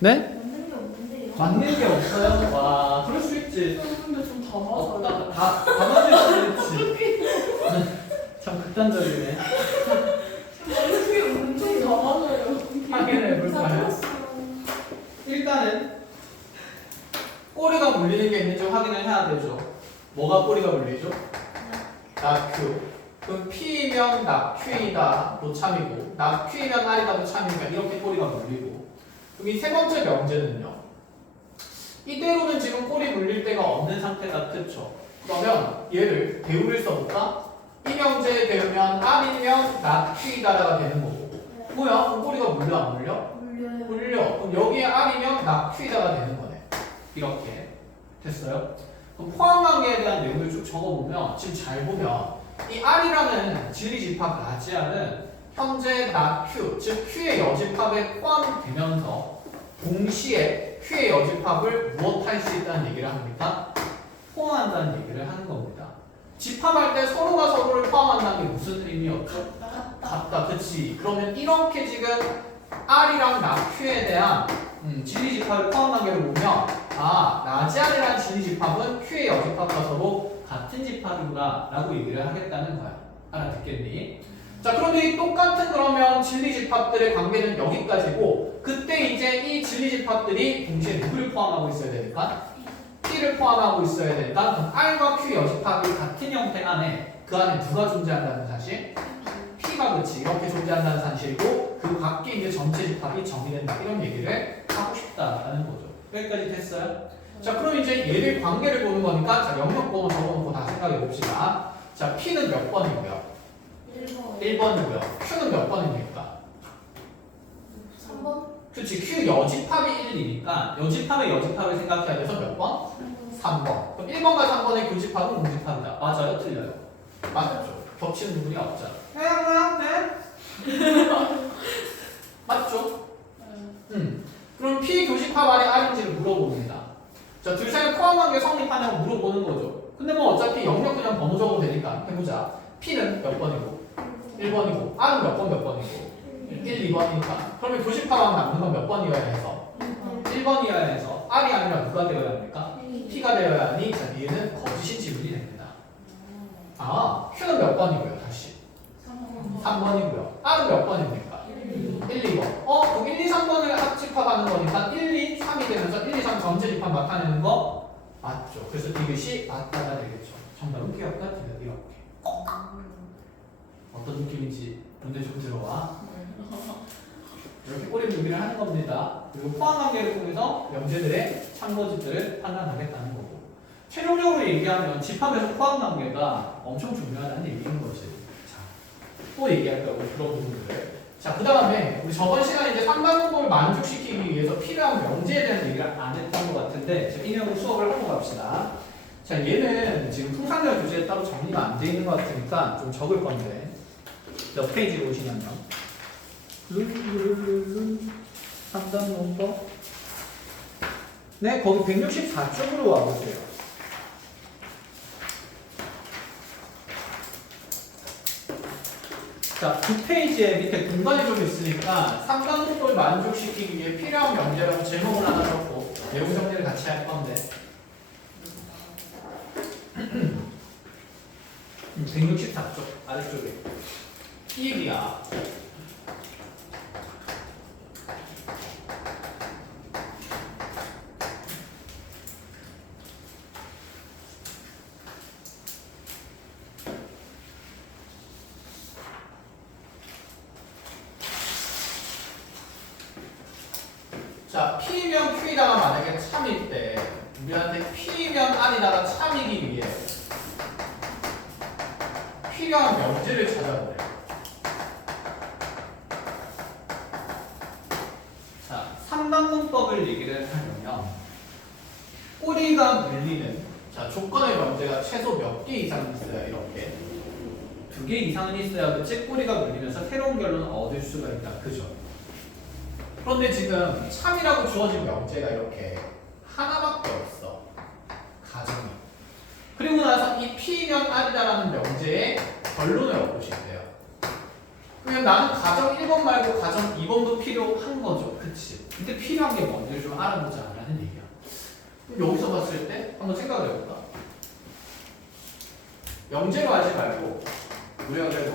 네? 맞는 게 없는데요? 맞는 게 없어요? 와, 그럴 수 있지. 근데 좀 다 맞아요. 없다, 다 맞을 수도 있지. 참 극단적이네. 맞는 게 없는데 다 맞아요. 확인해 볼까요? 일단은 꼬리가 물리는 게 있는지 확인을 해야 되죠. 뭐가 꼬리가 물리죠? 낙큐. 그럼 P면 낙큐이다 노참이고 낙큐이면 R이다 노참이니까 이렇게 꼬리가 물리고 그럼 이 세 번째 명제는요. 이대로는 지금 꼬리 물릴 데가 없는 상태다. 그쵸? 그러면 얘를 대우를 써볼까? 이 명제에 대우면 R이면 낙큐이다가 되는 거고 뭐야? 그럼 꼬리가 물려 안 물려? 물려요. 물려. 그럼 여기에 R이면 낙큐이다가 되는 거네. 이렇게 됐어요? 그럼 포함관계에 대한 내용을 쭉 적어보면 지금 잘 보면 이 R이라는 진리집합 라지아는 현재 낙Q, 즉 Q의 여집합에 포함되면서 동시에 Q의 여집합을 무엇할 수 있다는 얘기를 합니까? 포함한다는 얘기를 하는 겁니다. 집합할 때 서로가 서로를 포함한다는 게 무슨 의미였죠? 같다. 그치? 그러면 이렇게 지금 R이랑 낙Q에 대한 진리집합을 포함 관계를 보면 라지안이라는 진리집합은 Q의 여집합과 서로 같은 집합이구나 라고 얘기를 하겠다는 거야. 알아듣겠니? 자, 그런데 이 똑같은 그러면 진리집합들의 관계는 여기까지고 그때 이제 이 진리집합들이 동시에 누구를 포함하고 있어야 되니까? P를 포함하고 있어야 되니까 그럼 R과 Q 여집합이 같은 형태 안에 그 안에 누가 존재한다는 사실? P가 그치 이렇게 존재한다는 사실이고 그 밖에 이제 전체 집합이 정의된다 이런 얘기를 하고 싶다라는 거죠. 여기까지 됐어요? 자, 그럼 이제 얘를 관계를 보는 거니까 자 영역 번호 적어놓고 다 생각해 봅시다. 자, P는 몇 번이고요? 1번이고요. Q는 몇 번입니까? 3번? 그치, Q 여집합이 1이니까 여집합의 여집합을 생각해야 돼서 몇 번? 3번. 그럼 1번과 3번의 교집합은 공집합이다. 맞아요? 틀려요? 맞죠. 겹치는 부분이 없잖아. 네. 맞죠? 그럼 P 교집합 안에 R인지를 물어봅니다. 자, 둘 사이 포함관계 성립하냐고 물어보는 거죠. 근데 뭐 어차피 영역 그냥 번호 적어도 되니까 해보자. P는 몇 번이고? 1번이고 R은 몇 번이고? 1, 2번이니까 그러면 교집합하면 남는 건 몇 번이어야 해서? 1번이어야 해서 R이 아니라 누가 되어야 합니까? P가 되어야 하니 자, 얘는 거짓인 지문이 됩니다. Q는 몇 번이고요? 다시 3번이고요. R은 몇 번입니까? 1, 2번. 그럼 1, 2, 3번을 합집합하는 거니까 1, 2, 3이 되면서 1, 2, 3 전체 집합 나타내는 거 맞죠? 그래서 이것이 맞다가 되겠죠. 정답은 Q였다. 이렇게. 어떤 느낌인지 문제 좀 들어와. 이렇게 꼬리 물기를 하는 겁니다. 그리고 포함관계를 통해서 명제들의 참고집들을 판단하겠다는 거고. 최종적으로 얘기하면 집합에서 포함관계가 엄청 중요하다는 얘기인 거지. 자, 또 얘기할 거고 그런 부분들을. 자, 그 다음에 우리 저번 시간에 이제 상반응법을 만족시키기 위해서 필요한 명제에 대한 얘기를 안 했던 것 같은데 자, 이 내용으로 수업을 하고 갑시다. 자, 얘는 지금 통상적 교재에 따로 정리가 안 돼 있는 것 같으니까 좀 적을 건데 몇 페이지로 오시냐면 상반응법 네, 거기 164쪽으로 와보세요. 자, 두 페이지에 밑에 공간이 좀 있으니까 상반응법을 만족시키기 위해 필요한 명제라고 제목을 하나 적고 내용 정리를 같이 할 건데 164쪽 아래쪽에 이 얘기야. 자, P면 Q이다가 만약에 참일 때 우리한테 P면 R이다가 참이기 위해 필요한 명제를 찾아보래. 자, 삼반문법을 얘기를 하려면 꼬리가 물리는 자, 조건의 명제가 최소 몇 개 이상 있어야 이렇게 2개 이상은 있어야 그치 꼬리가 물리면서 새로운 결론을 얻을 수가 있다. 그죠? 그런데 지금 참이라고 주어진 명제가 이렇게 하나밖에 없어. 가정이. 그리고 나서 이 P면 R이다라는 명제의 결론을 얻고 싶대요. 그러면 나는 가정 1번 말고 가정 2번도 필요한 거죠. 그치? 근데 필요한 게 뭔지를 좀 알아보자라는 얘기야. 그럼 여기서 봤을 때 한번 생각을 해볼까? 영재로 하지 말고 우리가 그래도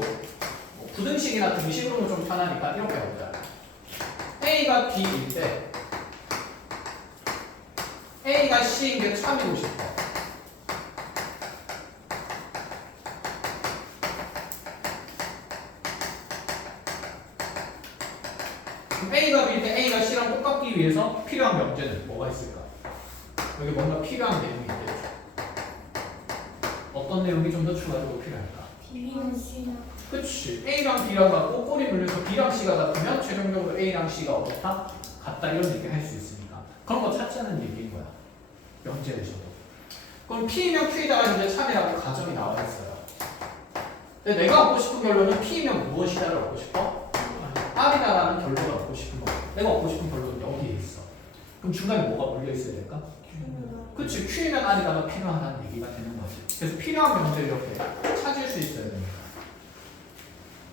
뭐 부등식이나 등식으로는 좀 편하니까 이렇게 해보자. A가 B일 때 A가 C인 게 참이고 싶어. 그럼 A가 B일 때 A가 C랑 똑같기 위해서 필요한 명제는 뭐가 있을까? 여기 뭔가 필요한 내용이 있겠죠. 어떤 내용이 좀 더 추가적으로 필요할까? B는 C랑 그치. A랑 B랑 같고 꼬리 물려서 B랑 C가 같으면 최종적으로 A랑 C가 어떻다? 같다 이런 얘기 할 수 있으니까 그런 거 찾자는 얘기인 거야. 명제에서도. 그럼 P면 Q이다가 이제 참이라고 가정이 나와 있어요. 근데 내가 얻고 싶은 결론은 P면 무엇이다를 얻고 싶어? R이다라는 결론을 얻고 싶은 거야. 내가 얻고 싶은 결론은 여기에 있어. 그럼 중간에 뭐가 물려 있어야 될까? 그치. Q면 R이다가 필요하다는 얘기가 되는 거지. 그래서 필요한 명제를 이렇게 찾을 수 있어야 됩니다.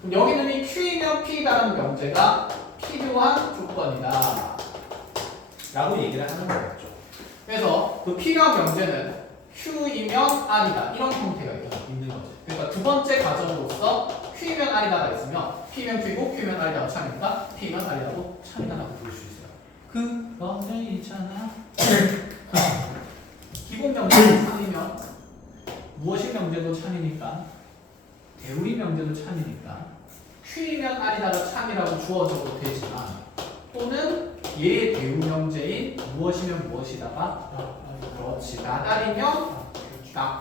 그럼 여기는 이 Q이면 P다라는 명제가 필요한 조건이다 라고 얘기를 하는 거겠죠. 그래서 그 필요한 명제는 Q이면 R이다 이런 형태가 있는 거지. 그러니까 두 번째 가정으로서 Q이면 R이다가 있으면 P면 Q이고 Q면 R이다가 참이니까 P면 R이다고 참이다라고 부를 수 있어요. 그런데 있잖아 기본 명제는 참이면 무엇이 명제도 참이니까 대우의 명제도 참이니까 Q이면 R이다가 참이라고 주어져도 되지만 또는 얘의 대우 명제인 무엇이면 무엇이다가 그렇지 나달이면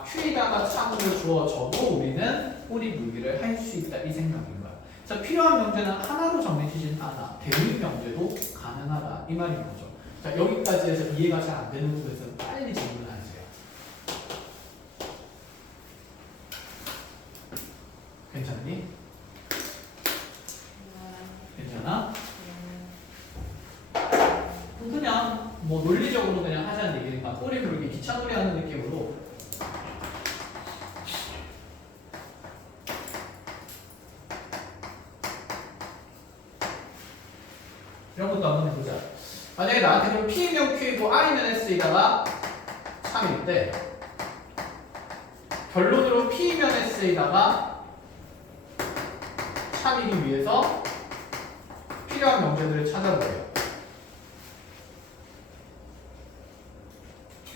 Q이다가 참으로 주어져도 우리는 꼬리 물기를 할 수 있다 이 생각인 거야. 자 필요한 명제는 하나로 정해지진 않아. 대우 명제도 가능하다 이 말인 거죠. 자 여기까지 해서 이해가 잘 안 되는 부분에서는 빨리 질문하세요. 괜찮니? 괜찮아? 그냥 뭐 논리적으로 그냥 하자는 얘기니까 꼬리 물기 기차 놀이 하는 느낌으로 이런 것도 한번 해보자. 만약에 나한테 그럼 P면 Q이고 R이면 S이다가 참일 때 결론으로 P면 S이다가 참이기 위해서 필요한 명제들을 찾아보래요.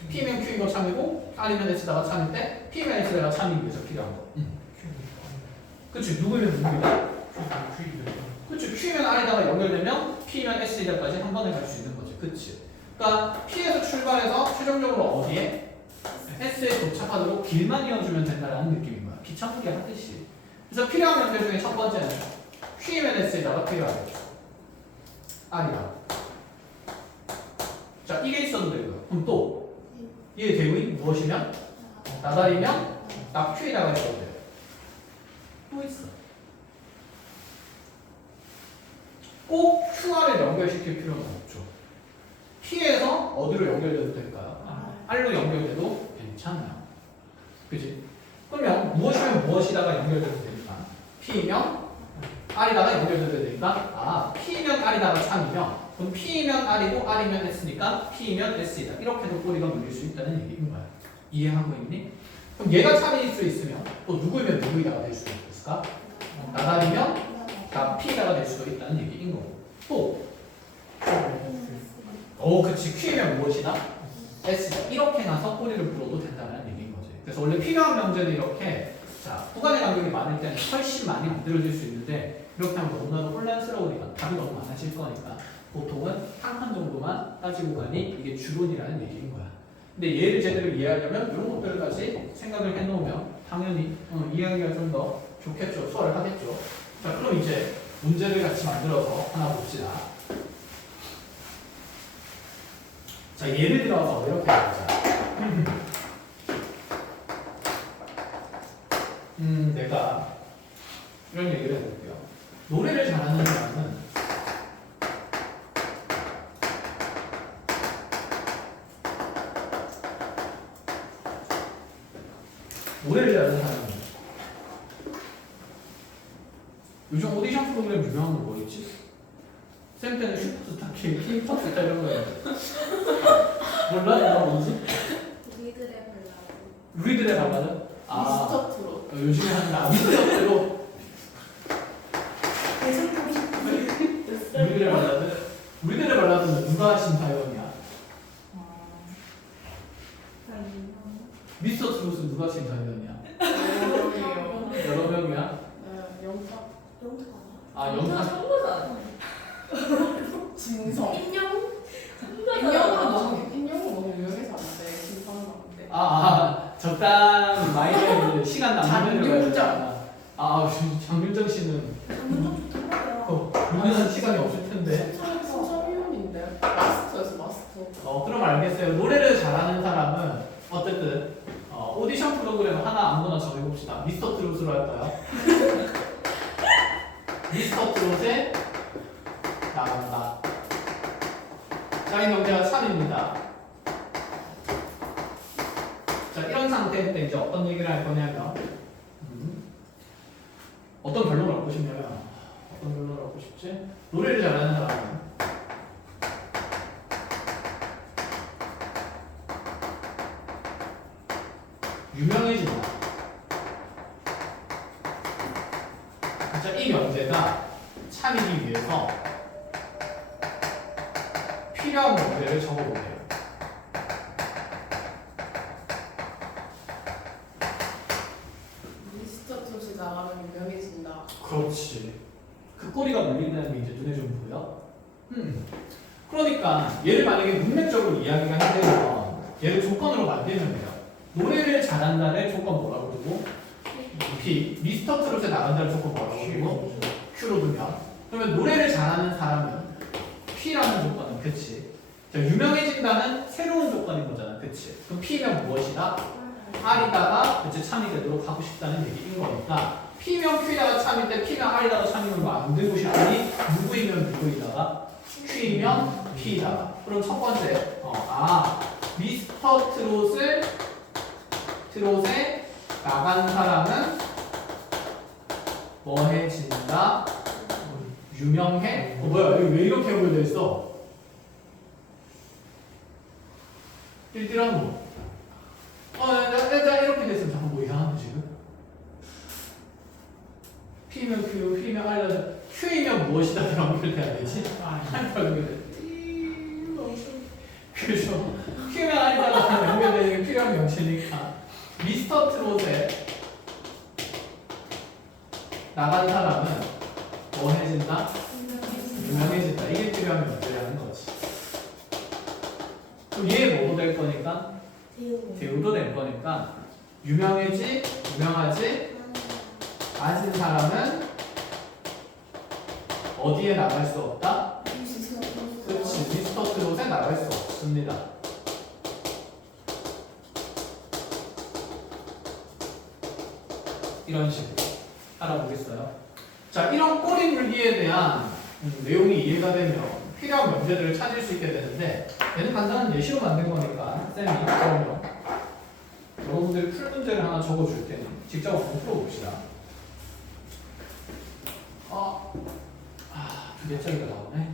P면 Q이고 참이고 R이면 S다가 참일 때 P면 S다가 참이기 위해서 필요한 거. 그치 누구면 누구이다? 그치 Q면 R에다가 연결되면 P면 S이다까지 한 번에 갈 수 있는 거지. 그치? 그러니까 P에서 출발해서 최종적으로 어디에? S에 도착하도록 길만 이어주면 된다라는 느낌인 거야. 기차놀이 하듯이. 그래서 필요한 명제 중에 첫 번째는 Q면 S에다가 필요하겠죠. R이다. 자 이게 있어도 되고요. 그럼 또 이게 대우인 무엇이면? 나달이면 나 Q에다가 있어도 돼요. 또 있어. 꼭 QR을 연결시킬 필요는 없죠. P에서 어디로 연결돼도 될까요? R로 연결돼도 괜찮아요. 그지? 그러면 무엇이면 무엇이다가 연결돼도 되니까 P면 R이다가 연결돼도 되니까 P면 R이다가 참이면 그럼 P면 R이고 R이면 S니까 P면 S이다. 이렇게도 꼬리가 물릴 수 있다는 얘기인 거야. 이해하고 있니? 그럼 얘가 참일 수 있으면 또 누구이면 누구이다가 될 수도 있을까? 나달이면 다 P다가 될 수도 있다는 얘기인 거고 또 그치 Q면 무엇이다? S다. 이렇게 나서 꼬리를 물어도 된다는 얘기인 거지. 그래서 원래 필요한 명제는 이렇게 자 구간의 간격이 많을 때는 훨씬 많이 만들어질 수 있는데 이렇게 하면 너무나도 혼란스러우니까 답이 너무 많아질 거니까 보통은 한 칸 정도만 따지고 가니 이게 주론이라는 얘기인 거야. 근데 얘를 제대로 이해하려면 이런 것들까지 생각을 해놓으면 당연히 이해하기가 좀 더 좋겠죠. 수월을 하겠죠. 자 그럼 이제 문제를 같이 만들어서 하나 봅시다. 자 예를 들어서 이렇게 해보자. 내가 이런 얘기를 해볼게요. 노래를 잘하는 사람은 노래를 잘하는 사람은 요즘 오디션 프로그램 유명한 거 뭐 있지? 쌤 때는 슈퍼스타 K, 킹퍼스타 이런 거였는데 몰라? 이거 뭔지? 우리들의 발라드. 우리들의 발라드? 미스터 트롯. 요즘에 하는 미스터트로 우리들의 발라드? 우리들의 발라드는 누가 신사연이야? 미스터 트롯은 누가 신사연이야? 여러 명이야? 영탁. 아 영탁 청구잖아. 진성. 인형. 인형은 너무 유명해서 안 돼. 진성은 안 돼. 적당 마이너에 시간 남는 장윤정. 장윤정 씨는 우리는 시간이 없을 텐데. 서미연인데 마스터였어 마스터. 그럼 알겠어요. 노래를 잘하는 사람은 어쨌든 오디션 프로그램 하나 아무거나 정해봅시다. 미스터 트롯으로 할까요? 미스터 트롯에 나간다. 자, 이 명제가 참입니다. 자, 이런 상태인데 이제 어떤 얘기를 할 거냐면 어떤 결론을 얻고 싶냐면 어떤 결론을 얻고 싶지? 노래를 잘하는 사람은 유명해진다. 자, 이 명제가 참이기 위해서 필요한 명제를 적어보세요. 미스터 트롯이 나가면 유명해진다. 그렇지. 그 꼬리가 물린다는 게 이제 눈에 좀 보여? 그러니까 얘를 만약에 문맥적으로 이야기가 힘들면 얘를 조건으로 만들면 돼요. 노래를 잘한다는 조건 뭐라고 두고 B, 미스터 트롯에 나간다는 조건 뭐라고 두고 Q로 두면 그러면 노래를 잘하는 사람은 P라는 조건은 그치. 자, 유명해진다는 새로운 조건인 거잖아. 그치. 그럼 P면 무엇이다? R이다가 그치 참이 되도록 하고 싶다는 얘기인 거니까 P면 Q이다가 참인데 P면 R이다가 참이면 뭐 안 되고 싶으니 누구이면 누구이다가 Q이면 P이다가 그럼 첫 번째 미스터 트롯에 나간 사람은 뭐해진다? 유명해? 뭐야 여기 왜 이렇게 연결돼 있어? 띨띨한 거. 나 이렇게 됐으면 잠깐 뭐 이상한데 지금? P면 Q, P면 R이다. Q이면 무엇이다 연결돼야 되지? 한번 연결돼. 그래서 Q면 R이다가 연결되는 게 필요한 명치니까 미스터 트롯에 나간 사람은 뭐 해진다? 유명해진다. 이게 필요한 명제라는 거지. 그럼 얘 뭐도 될 거니까? 대우도 될 거니까 유명하지 않은 사람은 어디에 나갈 수 없다? 그렇지. 미스터 트롯에 나갈 수 없습니다. 이런 식으로 알아보겠어요. 자, 이런 꼬리 물기에 대한 내용이 이해가 되면 필요한 명제들을 찾을 수 있게 되는데 얘는 간단한 예시로 만든 거니까 쌤이 그러면 여러분들이 풀 문제를 하나 적어줄 테니 직접 한번 풀어봅시다. 두 개짜리가 나오네.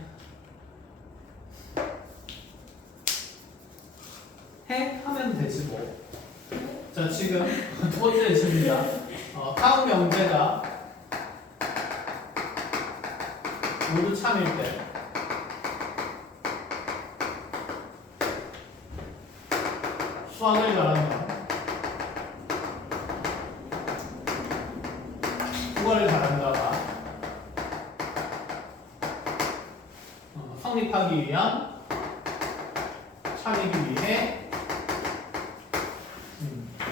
해? 하면 되지 뭐. 자, 지금 두 번째 예시입니다. 다음 명제가 모두 참일 때 수학을 잘하면 국어를 잘한다가 성립하기 위한 참이기 위해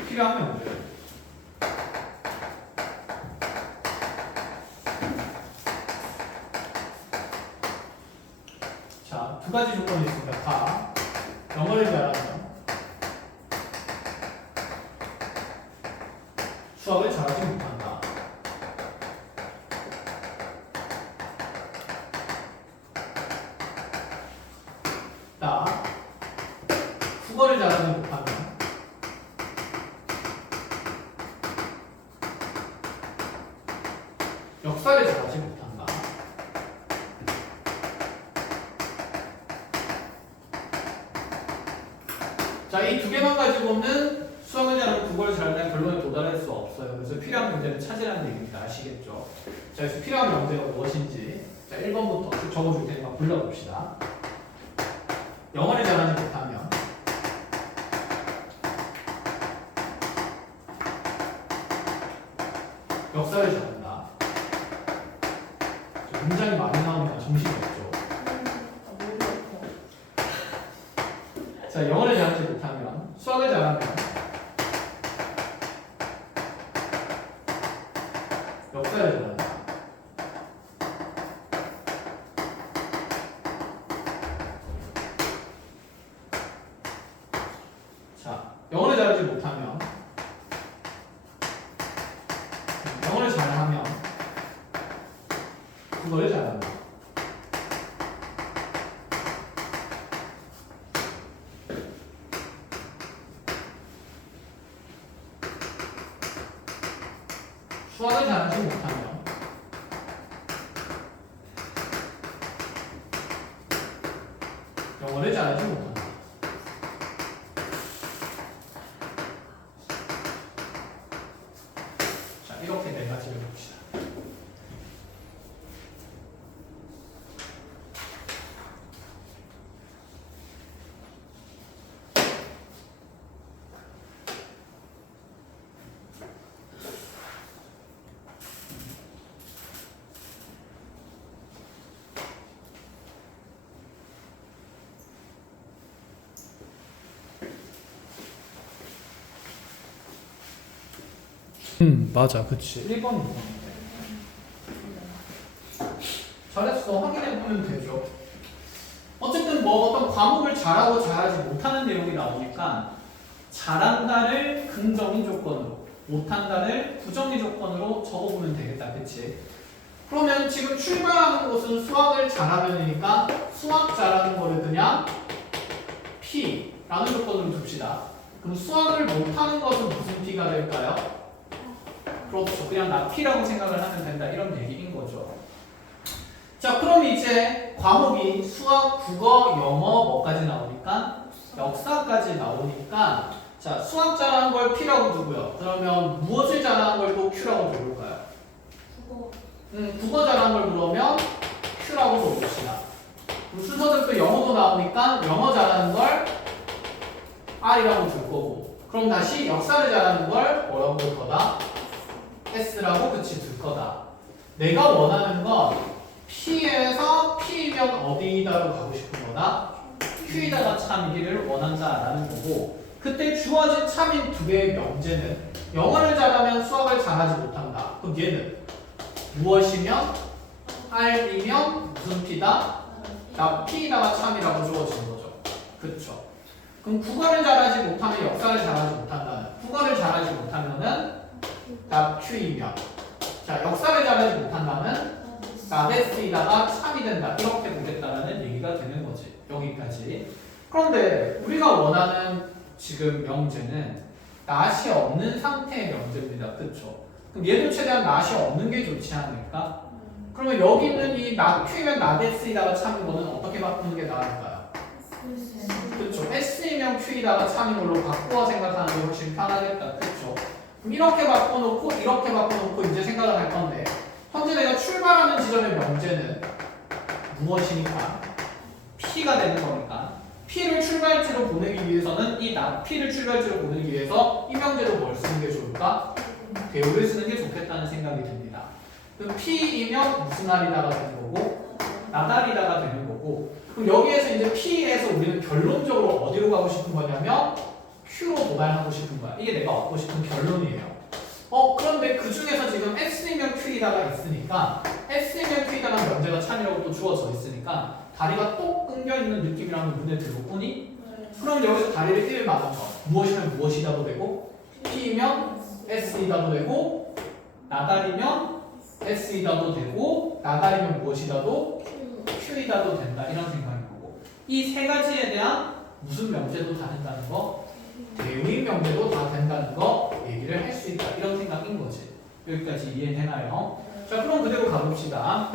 필요한 명제. 자, 두 가지 조건이 있습니다. 다 영어를 잘하면 수학을 잘하지 못한다. 자, 국어를 잘하지 못하면 역사를 잘하지 못한다. 자, 이 두 개만 가지고는 수학을 잘하면 국어를 잘한다는 결론에 도달할 수 없어요. 그래서 필요한 문제는 찾으라는 얘기입니다. 아시겠죠? 자, 그래서 필요한 문제가 무엇인지 자, 1번부터 쭉 적어줄 테니까 불러봅시다. 영어를 잘하지 못하면 역사를 잘한다. 문장이 많이 나오면 정신이 없죠. 자, 영어를 잘하지 못하면 수학을 잘하면 역사를 잘한다. 자, 영어를 잘하지 못하면 영어를 잘하면 국어를 잘한다. 수학을 잘하지 못하면 영어를 잘하지 못한다. 자, 이렇게 네 가지를 봅시다. 맞아, 그치. 1번, 2번. 잘했어. 확인해보면 되죠. 어쨌든 뭐 어떤 과목을 잘하고 잘하지 못하는 내용이 나오니까 잘한다를 긍정의 조건으로, 못한다를 부정의 조건으로 적어보면 되겠다, 그치? 그러면 지금 출발하는 곳은 수학을 잘하면이니까 수학 잘하는 거를 그냥 P라는 조건으로 둡시다. 그럼 수학을 못하는 것은 무슨 P가 될까요? 그렇죠. 그냥 나 P라고 생각을 하면 된다. 이런 얘기인 거죠. 자, 그럼 이제 과목이 수학, 국어, 영어 뭐까지 나오니까? 역사까지 나오니까 자, 수학 잘하는 걸 P라고 두고요. 그러면 무엇을 잘하는 걸 또 Q라고 부를까요? 국어. 국어 잘하는 걸 그러면 Q라고 부릅시다. 그럼 순서대로 또 영어도 나오니까 영어 잘하는 걸 R이라고 줄 거고 그럼 다시 역사를 잘하는 걸 뭐라고 볼 거다? S라고 그치 둘 거다. 내가 원하는 건 P에서 P이면 어디다로 가고 싶은 거다? Q에다가 참이기를 원한다라는 거고 그때 주어진 참인 두 개의 명제는 영어를 잘하면 수학을 잘하지 못한다. 그럼 얘는 무엇이면 R이면 무슨 P다? 나 P에다가 참이라고 주어진 거죠. 그쵸? 그럼 국어를 잘하지 못하면 역사를 잘하지 못한다는 국어를 잘하지 못하면은 나 Q이면 자 역사를 잘하지 못한다면 나데스이다가 참이 된다 이렇게 보겠다라는 얘기가 되는 거지 여기까지. 그런데 우리가 원하는 지금 명제는 낫이 없는 상태의 명제입니다. 그쵸? 그럼 얘도 최대한 낫이 없는 게 좋지 않을까? 그러면 여기 있는 이 Q면 나데스이다가 참인 거는 어떻게 바꾸는 게 나을까요? 그쵸? S이면 Q이다가 참인 걸로 바꾸어 생각하는 게 훨씬 편하겠다. 그쵸? 그럼 이렇게 바꿔놓고 이렇게 바꿔놓고 이제 생각을 할 건데 현재 내가 출발하는 지점의 명제는 무엇이니까? P가 되는 거니까 P를 출발지로 보내기 위해서는 이 P를 출발지로 보내기 위해서 이 명제도 뭘 쓰는 게 좋을까? 대우를 쓰는 게 좋겠다는 생각이 듭니다. 그럼 P이면 무슨 R이다가 되는 거고 나달이다가 되는 거고 그럼 여기에서 이제 P에서 우리는 결론적으로 어디로 가고 싶은 거냐면 Q로 도달하고 싶은 거야. 이게 내가 얻고 싶은 결론이에요. 그런데 그 중에서 지금 S이면 Q이다가 있으니까 S이면 Q이다라는 명제가 참이라고 또 주어져 있으니까 다리가 똑 끊겨있는 느낌이라는 눈에 들어오니 그럼 여기서 다리를 1 나눠서 무엇이면 무엇이다도 되고 P이면 S이다도 되고 나달이면 S이다도 되고 나달이면 무엇이다도 Q이다도 된다 이런 생각인 거고 이 세 가지에 대한 무슨 명제도 다 된다는 거 대우인 명제도 다 된다는 거 얘기를 할 수 있다 이런 생각인 거지. 여기까지 이해되나요? 자 그럼 그대로 가봅시다.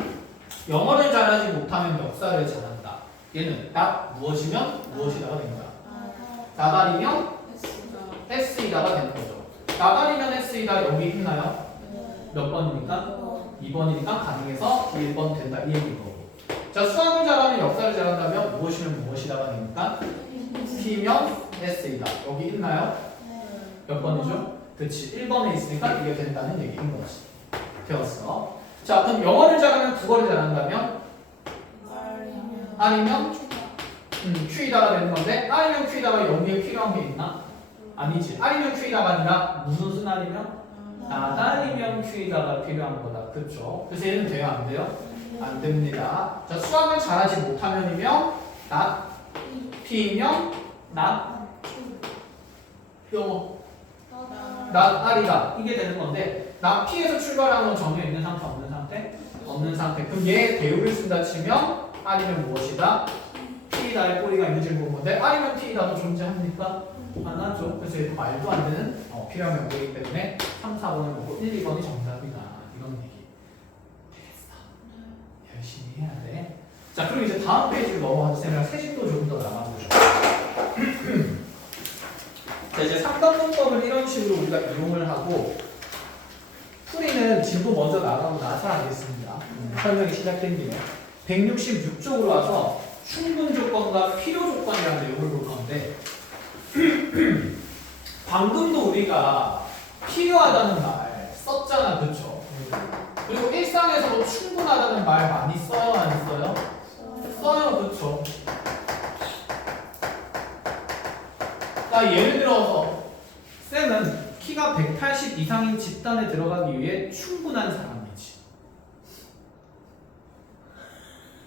영어를 잘하지 못하면 역사를 잘한다. 얘는 딱 무엇이면 무엇이다가 된다. 나발이면 S가 S이다가 되는 거죠. 나발이면 S이다 여기 있나요? 몇 번이니까? 2번이니까 가능해서 1번 된다 이 얘기인 거고. 자 수학을 잘하면 역사를 잘한다면 무엇이면 무엇이다가 되니까 P면 S이다. 여기 있나요? 몇 번이죠? 그치 1번에 있으니까 이게 된다는 얘기인 거지. 되었어. 자 그럼 영어를 잘하면 국어를 잘한다면 R이면 Q이다가 되는 건데 R이면 Q이다가 여기에 필요한 게 있나? 아니지. R이면 Q이다가 아니라 무슨 순 R이면? 나달이면 Q이다가 필요한 거다. 그쵸? 그래서 얘는 돼요? 안 돼요? 안 됩니다. 자 수학을 잘하지 못하면이면 not P이면 not 영어 not R이다. 이게 되는 건데 not P에서 출발하는 건 정해 있는 상태 없는 상태? 없는 상태. 그럼 얘 대우를 쓴다 치면 R이면 무엇이다? P이다의 꼬리가 있는지 보는 건데 R이면 P이다도 존재합니까? 안 하죠. 그래서 얘도 말도 안 되는 필요한 명제이기 때문에 3, 4번을 보고 1, 2번이 정답이다. 이런 얘기. 되겠어. 열심히 해야 돼. 자, 그럼 이제 다음 페이지로 넘어가서 쌤이랑 세집도 조금 더 나눠보죠. 자, 이제 삼각분법을 이런 식으로 우리가 이용을 하고 풀이는 진도 먼저 나가고 나서 하겠습니다. 설명이 시작된 김에 166쪽으로 와서 충분 조건과 필요 조건이라는 내용을 볼 건데 방금도 우리가 필요하다는 말 썼잖아, 그쵸? 그리고 일상에서도 충분하다는 말 많이 써요, 안 써요? 써요, 그쵸? 자, 예를 들어서 쌤은 키가 180 이상인 집단에 들어가기 위해 충분한 사람이지.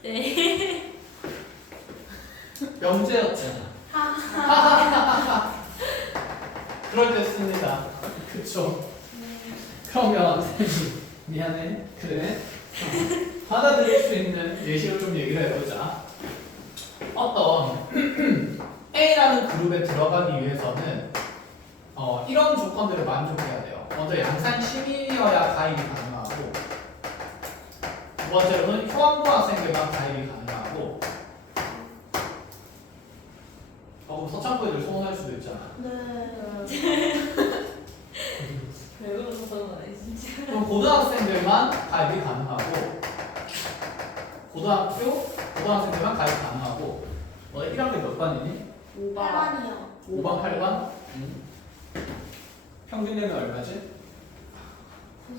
네. 명제였잖아. 그럴 때 씁니다. 그쵸? 그러면 미안해. 그래. 받아들일 수 있는 예시로 좀 얘기를 해보자. 어떤 A라는 그룹에 들어가기 위해서는 이런 조건들을 만족해야 돼요. 먼저 양산 시민이어야 가입이 가능하고, 두 번째로는 효학부 학생들만 가입이 가능하고. 서창구애들 소원할 수도 있잖아. 왜 그러셔서 그래 진짜. 그럼 고등학생들만 가입이 가능하고, 고등학생들만 가입 가능하고. 너 1학년 몇 반이니? 5반. 5반, 8반? 평균 내면 얼마지?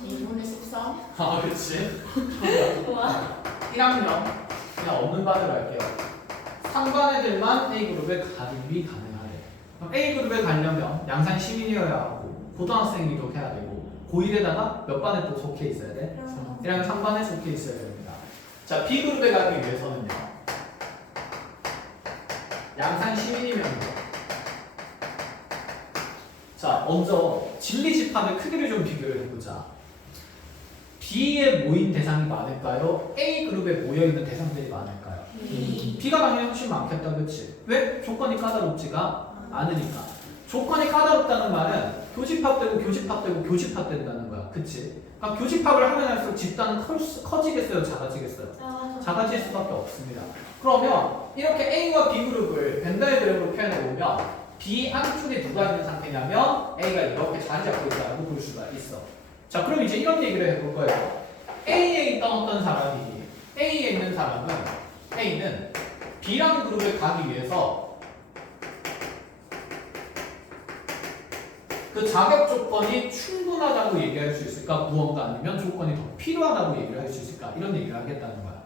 2분의 13. 아, 그렇지. 좋아. 1학년 그냥 없는 반으로 할게요. 3반 애들만 A그룹에 가입이 가능하래. 그럼 A그룹에 가려면 양산 시민이어야 하고 고등학생이도 해야 되고 고1에다가 몇 반에 또 속해 있어야 돼? 1학년 3반에 속해 있어야 됩니다. 자, B그룹에 가기 위해서는요. 양산 시민이면 돼요. 자, 먼저 진리집합의 크기를 좀 비교를 해보자. B에 모인 대상이 많을까요? A그룹에 모여있는 대상들이 많을까요? B가 당연히 훨씬 많겠다, 그치? 왜? 조건이 까다롭지가 않으니까. 조건이 까다롭다는 말은 교집합되고 교집합되고 교집합된다는 거야, 그치? 그러니까 교집합을 하면 할수록 집단은 커지겠어요, 작아지겠어요? 작아질 수밖에 없습니다. 그러면 이렇게 A와 B그룹을 벤다의 그래프로 표현해보면 B 안쪽에 누가 있는 상태냐면 A가 이렇게 자리 잡고 있다고 볼 수가 있어. 자, 그럼 이제 이런 얘기를 해볼 거예요. A에 있던 어떤 사람이 A에 있는 사람은 A는 B라는 그룹에 가기 위해서 그 자격 조건이 충분하다고 얘기할 수 있을까? 무언가 아니면 조건이 더 필요하다고 얘기를 할 수 있을까? 이런 얘기를 하겠다는 거야.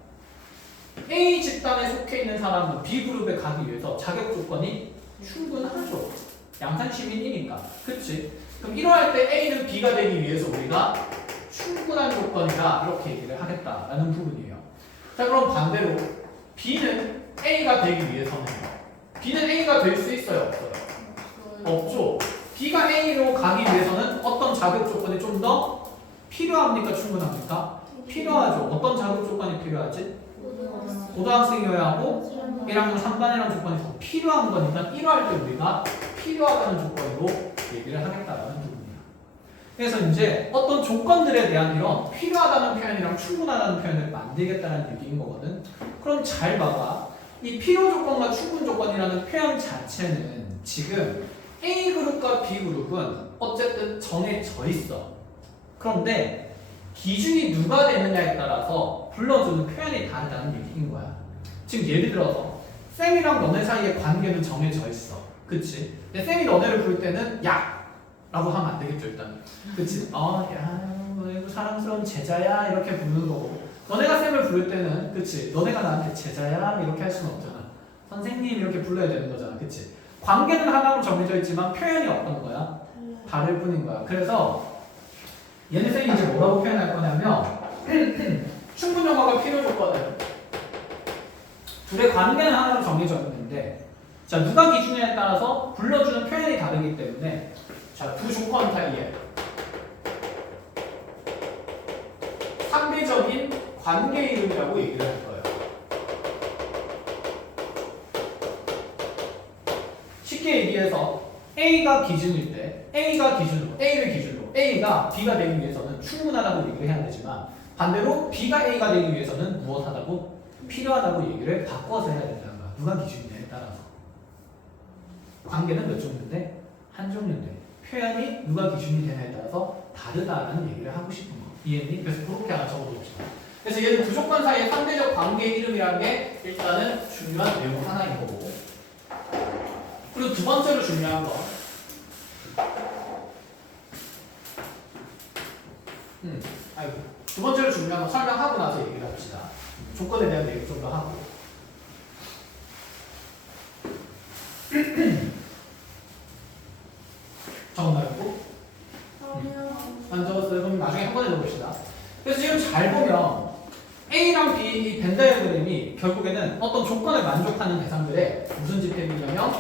A 집단에 속해 있는 사람은 B 그룹에 가기 위해서 자격 조건이 충분하죠. 양산 시민이니까. 그치? 그럼 이러할 때 A는 B가 되기 위해서 우리가 충분한 조건이다 이렇게 얘기를 하겠다라는 부분이에요. 자, 그럼 반대로 B는 A가 되기 위해서는요. B는 A가 될 수 있어요? 없어요? 없죠. B가 A로 가기 위해서는 어떤 자격 조건이 좀 더 필요합니까? 충분합니까? 필요하죠. 어떤 자격 조건이 필요하지? 고등학생이어야 하고 1학년 3반이라는 조건이 더 필요한 거니까 이러할 때 우리가 필요하다는 조건으로 얘기를 하겠다라는 부분이야. 그래서 이제 어떤 조건들에 대한 이런 필요하다는 표현이랑 충분하다는 표현을 만들겠다는 얘기인 거거든. 그럼 잘 봐봐. 이 필요 조건과 충분 조건이라는 표현 자체는 지금 A그룹과 B그룹은 어쨌든 정해져 있어. 그런데 기준이 누가 되느냐에 따라서 불러주는 표현이 다르다는 얘기인 거야. 지금 예를 들어서 쌤이랑 너네 사이의 관계는 정해져 있어. 그치? 근데 쌤이 너네를 부를 때는 야! 라고 하면 안 되겠죠 일단. 그치? 야 너 사랑스러운 제자야 이렇게 부르는 거고, 너네가 쌤을 부를 때는 그치? 너네가 나한테 제자야 이렇게 할 수는 없잖아. 선생님 이렇게 불러야 되는 거잖아. 그치? 관계는 하나로 정해져 있지만 표현이 어떤 거야? 다를 뿐인 거야. 그래서 얘네 쌤이 이제 뭐라고 표현할 거냐면 충분 용어가 필요 조건을 둘의 관계는 하나로 정해져 있는데, 자 누가 기준에 따라서 불러주는 표현이 다르기 때문에 자 두 조건 사이에 상대적인 관계 이름이라고 얘기를 할 거예요. 쉽게 얘기해서 A가 기준일 때 A가 기준으로 A를 기준으로 A가 B가 되기 위해서는 충분하다고 얘기를 해야 되지만, 반대로 B가 A가 되기 위해서는 무엇하다고? 필요하다고 얘기를 바꿔서 해야 된다는 거야. 누가 기준이냐에 따라서. 관계는 몇 종류인데? 한 종류인데 표현이 누가 기준이 되냐에 따라서 다르다라는 얘기를 하고 싶은 거. 이해했니? 그래서 그렇게 하나 적어봅시다. 그래서 얘는 두 조건 사이의 상대적 관계 이름이라는 게 일단은 중요한 내용 하나인 거고, 그리고 두 번째로 중요한 거 두 번째로 중요한 거 설명하고 나서 얘기를 합시다. 조건에 대한 얘기 좀 더 하고. 적었나요? 안 적었어요? 그럼 나중에 한 번에 적읍시다. 그래서 지금 잘 보면 A랑 B 이 벤 다이어그램이 결국에는 어떤 조건을 만족하는 대상들의 무슨 집합이냐면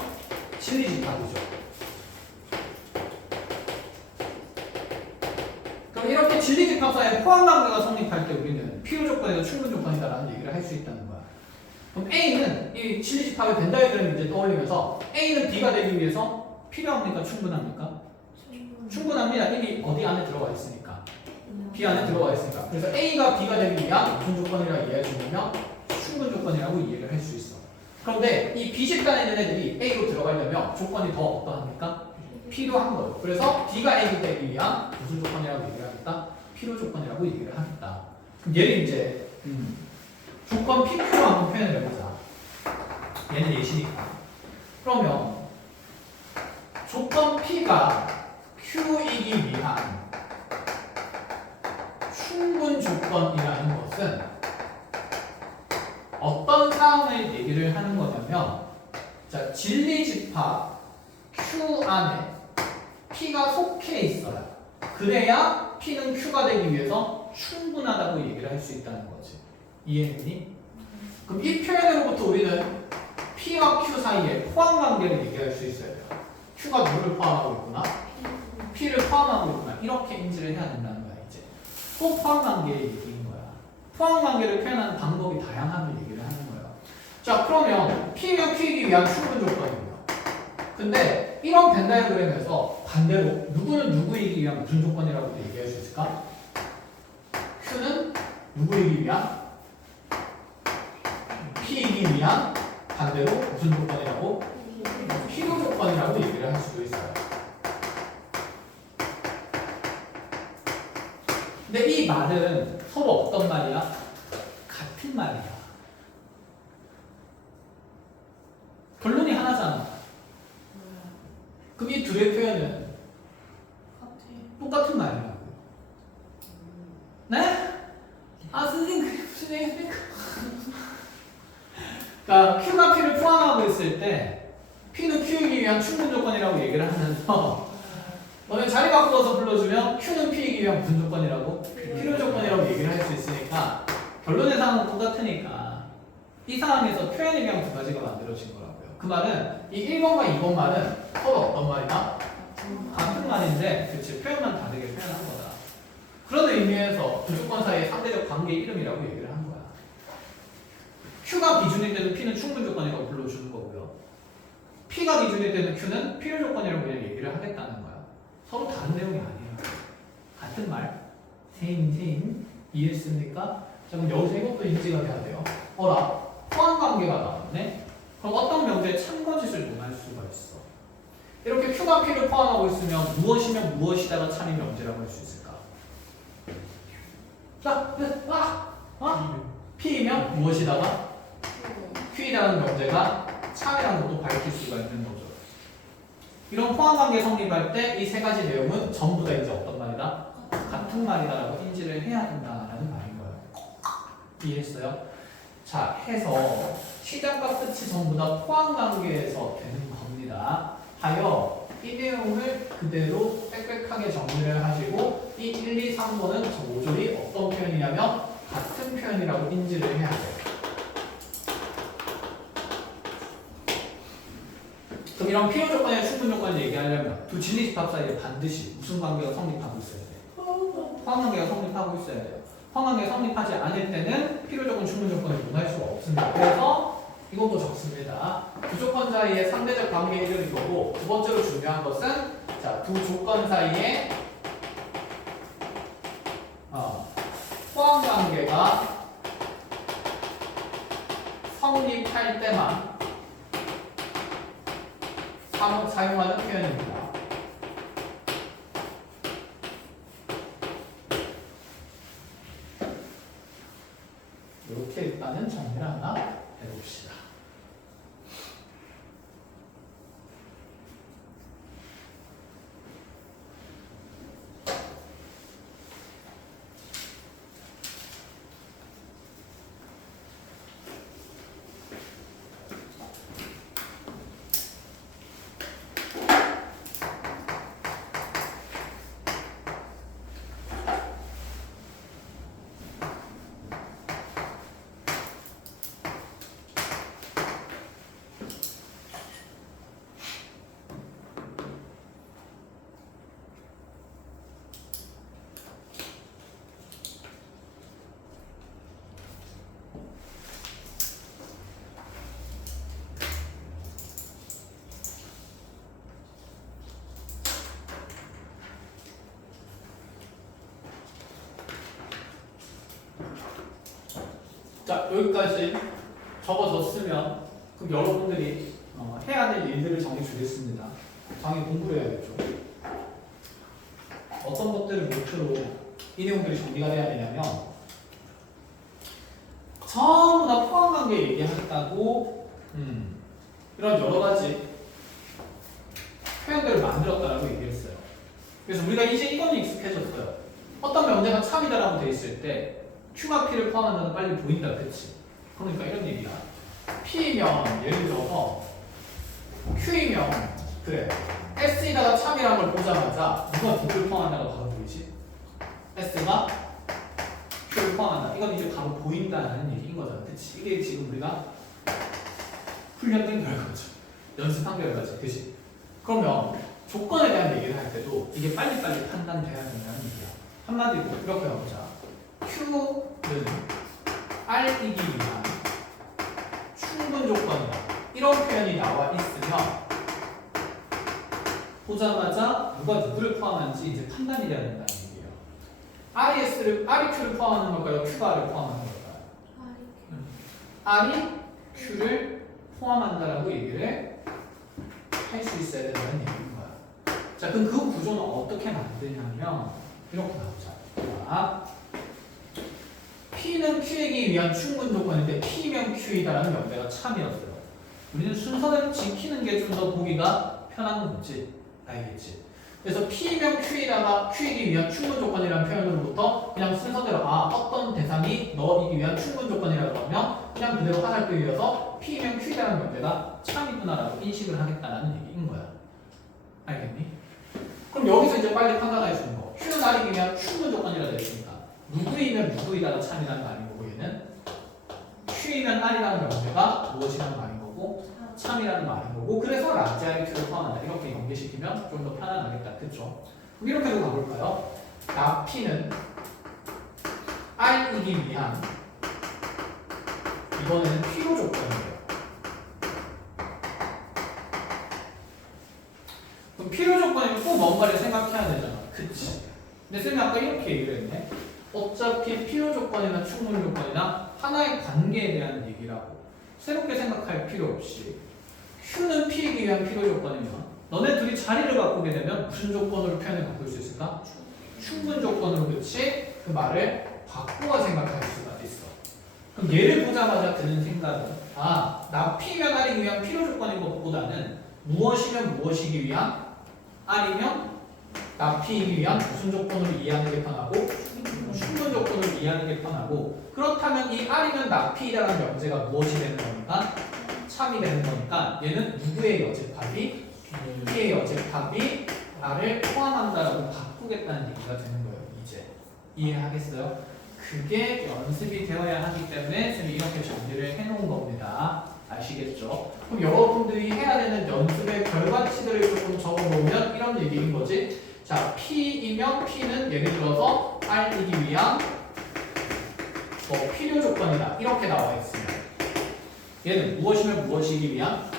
진리 집합이죠. 그럼 이렇게 진리 집합사의 포함 관계가 성립할 때 우리는 필요 조건에서 충분 조건이다라는 얘기를 할 수 있다는 거야. 그럼 A는 이 진리 집합의 벤 다이어그램을 이제 떠올리면서 A는 B가 되기 위해서 필요합니까? 충분합니까? 충분합니다. 이미 어디 안에 들어가 있으니까. B 안에 들어가 있으니까. 그래서 A가 B가 되기 위한 무슨 조건이라고 이해할 수 있냐면 충분 조건이라고 이해를 할 수 있어. 그런데 이 B 집단에 있는 애들이 A로 들어가려면 조건이 더 어떠합니까? 필요한 거예요. 그래서 B가 A가 되기 위한 무슨 조건이라고 얘기를 하겠다? 필요 조건이라고 얘기를 하겠다. 그럼 얘를 이제 조건 PQ로 한번 표현을 해보자. 얘는 예시니까. 그러면 조건 P가 Q이기 위한 충분 조건이라는 것은 어떤 상황을 얘기를 하는 거냐면, 자 진리 집합 Q 안에 P가 속해 있어야 그래야 P는 Q가 되기 위해서 충분하다고 얘기를 할 수 있다는 거지. 이해했니? 그럼 이 표현으로부터 우리는 P와 Q 사이에 포함 관계를 얘기할 수 있어야 돼요. Q가 누구를 포함하고 있구나? P를 포함하고 있구나. 이렇게 인지를 해야 된다는 거야. 이제 또 포함 관계의 얘기인 거야. 포함 관계를 표현하는 방법이 다양함을 얘기를 하는 거야. 자 그러면 P면 Q이기 위한 충분 조건입니다. 근데 이런 벤 다이어그램에서 반대로 누구는 누구이기 위한 무슨 조건이라고 얘기할 수 있을까? Q는 누구이기 위한? P이기 위한 반대로 무슨 조건이라고? 필요 조건이라고 얘기를 할 수도 있어요. 근데 이 말은 서로 어떤 말이야? 같은 말이야. 결론이 하나잖아. 그럼 이 둘의 표현은 똑같은 말이라고. 네? 아 선생님 그게 무슨 얘기입니까? 그러니까 Q가 P를 포함하고 있을 때 P는 Q이기 위한 충분 조건이라고 얘기를 하면서, 너는 자리 바꾸어서 불러주면 Q는 P이기 위한 무슨 조건이라고? 필요 조건이라고 얘기를 할 수 있으니까 결론의 상황은 똑같으니까 이 상황에서 표현에 대한 두 가지가 만들어진 거라고요. 그 말은 이 1번과 2번 말은 서로 어떤 말이다? 같은 말인데 그치 표현만 다르게 표현한 거다. 그런 의미에서 두 조건 사이의 상대적 관계 이름이라고 얘기를 한 거야. Q가 기준일 때는 P는 충분 조건이라고 불러주는 거고요. P가 기준일 때는 Q는 필요 조건이라고 그냥 얘기를 하겠다는 거야. 서로 다른 내용이 아니에요. 같은 말. 세임 이해했습니까? 자 그럼 여기서 이것도 인지가 돼야 돼요. 어라 포함 관계가 나왔네. 그럼 어떤 명제에 참거짓을 논할 수가 있어. 이렇게 Q가 P를 포함하고 있으면 무엇이면 무엇이다가 참이 명제라고 할 수 있을까? 자, P이면 무엇이다가 Q이라는 명제가 참이라는 것도 밝힐 수가 있는 거죠. 이런 포함관계 성립할 때 이 세 가지 내용은 전부 다 이제 어떤 말이다? 같은 말이다라고 인지를 해야 된다라는 말인 거예요. 이해했어요? 자, 해서 시작과 끝이 전부 다 포함관계에서 되는 겁니다. 하여 이 내용을 그대로 빽빽하게 정리를 하시고 이 1, 2, 3번은 저 모조리 어떤 표현이냐면 같은 표현이라고 인지를 해야 돼요. 그럼 이런 필요 조건의 충분 조건을 얘기하려면 두 진리 집합 사이에 반드시 무슨 관계가 성립하고 있어야 돼요? 포함관계가 성립하고 있어야 돼요. 포함관계가 성립하지 않을 때는 필요 조건, 충분 조건을 논할 수가 없습니다. 그래서 이것도 적습니다. 두 조건 사이의 상대적 관계의 이름이 거고 두 번째로 중요한 것은 자, 두 조건 사이에 포함관계가 성립할 때만 사용하는 표현입니다. 이렇게 일단은 정리를 하나 해봅시다. 자, 여기까지 적어졌으면 그럼 여러분들이 해야 될 일들을 정해 주겠습니다. 당연히 공부를 해야겠죠. 어떤 것들을 목표로 이 내용들이 정리가 돼야 되냐면 전부 다 포함관계 얘기하겠다고 이런 여러 가지 표현들을 만들었다라고 얘기했어요. 그래서 우리가 이제 이거는 익숙해졌어요. 어떤 명제가 참이다라고 돼 있을 때 Q가 P를 포함한다는 빨리 보인다, 그치? 그러니까 이런 얘기야. P면 예를 들어서 Q이면 그래 S에다가 참이라는 걸 보자마자 누가 누구를 포함한다가 바로 보이지? S가 Q를 포함한다. 이건 이제 바로 보인다는 얘기인 거잖아, 그치? 이게 지금 우리가 훈련된 결과죠. 연습한 결과지, 그치? 그러면 조건에 대한 얘기를 할 때도 이게 빨리빨리 판단돼야 된다는 얘기야. 한마디로 이렇게 가보자. Q는 R이기 위한 충분 조건이다. 이런 표현이 나와 있으면 보자마자 누가 누구를 포함하는지 이제 판단이 돼야 된다는 얘기예요. R이 Q를 포함하는 걸까요? Q가 R을 포함하는 걸까요? R이 Q를 포함한다라고 얘기를 할 수 있어야 된다는 얘기인 거야. 자, 그럼 그 구조는 어떻게 만드냐면 이렇게 나오자. 자, P는 Q이기 위한 충분 조건인데 P면 Q이다라는 명제가 참이었어요. 우리는 순서대로 지키는 게 좀 더 보기가 편한 거지. 알겠지? 그래서 P면 Q이다가 Q이기 위한 충분 조건이라는 표현으로부터 그냥 순서대로 어떤 대상이 너이기 위한 충분 조건이라고 하면 그냥 그대로 화살표 이어서 P면 Q이다라는 명제가 참이구나라고 인식을 하겠다는 얘기인 거야. 알겠니? 그럼 여기서 이제 빨리 판단할 수 있는 거. Q는 R이기 위한 충분 조건이라 되어 있으니까 누구이면 누구이다가 참이라는 말인 거고 얘는 Q이면 R이라는 명제가 무엇이라는 말인 거고 참이라는 말인 거고 그래서 라지아리 Q를 포함한다. 이렇게 연계시키면 좀 더 편안하겠다. 그쵸? 그럼 이렇게도 가볼까요? 나 P는 R이기 위한 이거는 필요 조건이에요. 그럼 필요 조건이면 꼭 뭔가를 생각해야 되잖아. 그치? 근데 쌤이 아까 이렇게 얘기를 했네. 어차피 필요 조건이나 충분 조건이나 하나의 관계에 대한 얘기라고 새롭게 생각할 필요 없이 Q는 P이기 위한 필요 조건이면 너네 둘이 자리를 바꾸게 되면 무슨 조건으로 표현을 바꿀 수 있을까? 충분 조건으로. 그렇지? 그 말을 바꾸어 생각할 수가 있어. 그럼 얘를 보자마자 드는 생각은 나 P면 R이기 위한 필요 조건인 것보다는 무엇이면 무엇이기 위한 R이면 나 P이기 위한 무슨 조건으로 이해하는 게 편하고 충분 조건으로 이해하는 게 편하고 그렇다면 이 R이면 나 P라는 명제가 무엇이 되는 거니까? 참이 되는 거니까 얘는 누구의 여집합이? P의 여집합이 R을 포함한다라고 바꾸겠다는 얘기가 되는 거예요. 이제 이해하겠어요? 그게 연습이 되어야 하기 때문에 선생님이 이렇게 정리를 해놓은 겁니다. 아시겠죠? 그럼 여러분들이 해야 되는 연습의 결과치들을 조금 적어놓으면 이런 얘기인 거지. 자, P이면 P는 예를 들어서 R이기 위한 필요 조건이다. 이렇게 나와 있으면 얘는 무엇이면 무엇이기 위한?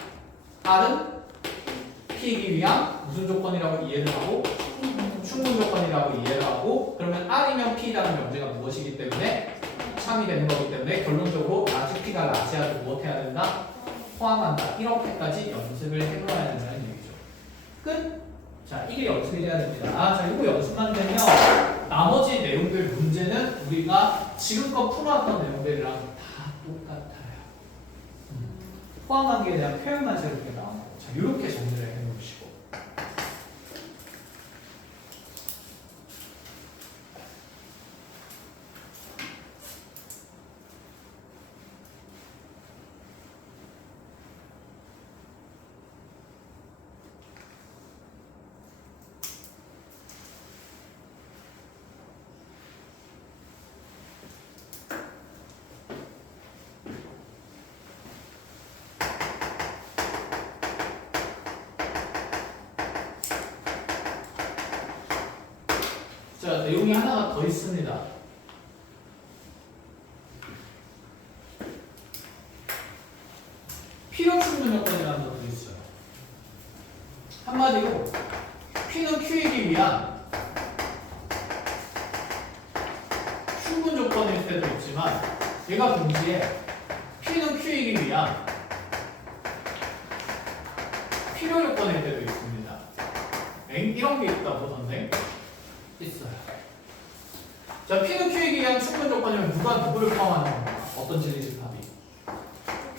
R은 P이기 위한 무슨 조건이라고 이해를 하고 충분 조건이라고 이해를 하고 그러면 R이면 P라는 명제가 무엇이기 때문에 참이 되는 거기 때문에 결론적으로 라지 P가 라지아를 무엇해야 된다? 포함한다. 이렇게까지 연습을 해놓아야 된다는 얘기죠. 끝! 자, 이게 연습이 돼야 됩니다. 자, 이거 연습만 되면 나머지 내용들 문제는 우리가 지금껏 풀어왔던 내용들이랑 다 똑같아요. 포함관계에 대한 표현만 새롭게 나오는 거. 자, 이렇게 정리를 해놓으시고. 자, 내용이 하나가 더 있습니다. 필요 충분 요건이라는 것도 있어요. 한마디로 P는 Q이기 위한 충분 조건일 때도 있지만 얘가 동시에 P는 Q이기 위한 필요 조건일 때도 있습니다. 이런 게 있다 보던데 있어요. 자, P는 Q이기 위한 충분 조건이면 누가 누구를 포함하는 겁니까? 어떤 진리집합이?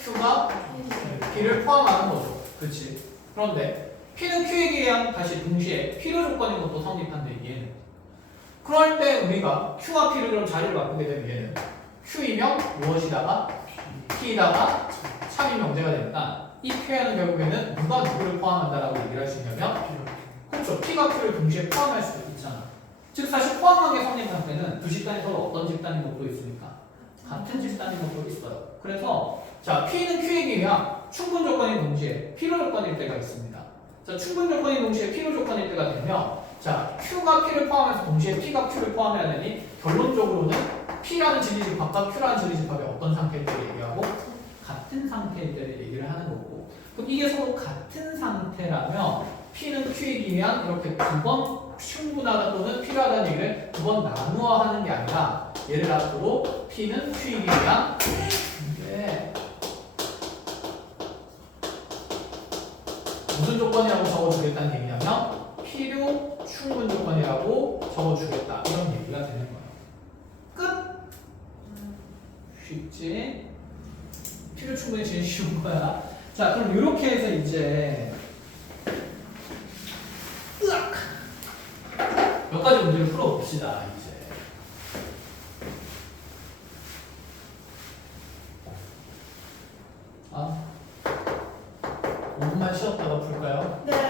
Q가 P를 포함하는 거죠. 그렇지? 그런데 P는 Q이기 위한 다시 동시에 필요 조건인 것도 성립한데 얘는 그럴 때 우리가 Q와 P를 그럼 자리를 바꾸게 되면 얘는 Q이면 무엇이다가 P이다가 참이 명제가 되니까 이 표현은 결국에는 누가 누구를 포함한다라고 얘기를 할 수 있냐면 그렇죠. P가 Q를 동시에 포함할 수도 있잖아. 즉 사실 포함관계 성립할 때는 두 집단이 서로 어떤 집단인 것도 있으니까 같은 집단인 것도 있어요. 그래서 자, P는 Q이기 위한 충분 조건인 동시에 필요 조건일 때가 있습니다. 자, 충분 조건인 동시에 필요 조건일 때가 되면 자, Q가 P를 포함해서 동시에 P가 Q를 포함해야 되니 결론적으로는 P라는 진리집합과 Q라는 진리집합이 어떤 상태일 때를 얘기하고 같은 상태일 때를 얘기를 하는 거고 그럼 이게 서로 같은 상태라면 P는 Q이기 위한 이렇게 두 번 충분하다 또는 필요하다는 얘기를 두 번 나누어 하는 게 아니라 얘를 앞으로 P는 Q이기 위한 무슨 조건이라고 적어주겠다는 얘기냐면 필요 충분 조건이라고 적어주겠다 이런 얘기가 되는 거예요. 끝! 쉽지? 필요 충분이 제일 쉬운 거야. 자, 그럼 이렇게 해서 이제 몇 가지 문제를 풀어봅시다. 이제 아 5분만 쉬었다가 풀까요? 네.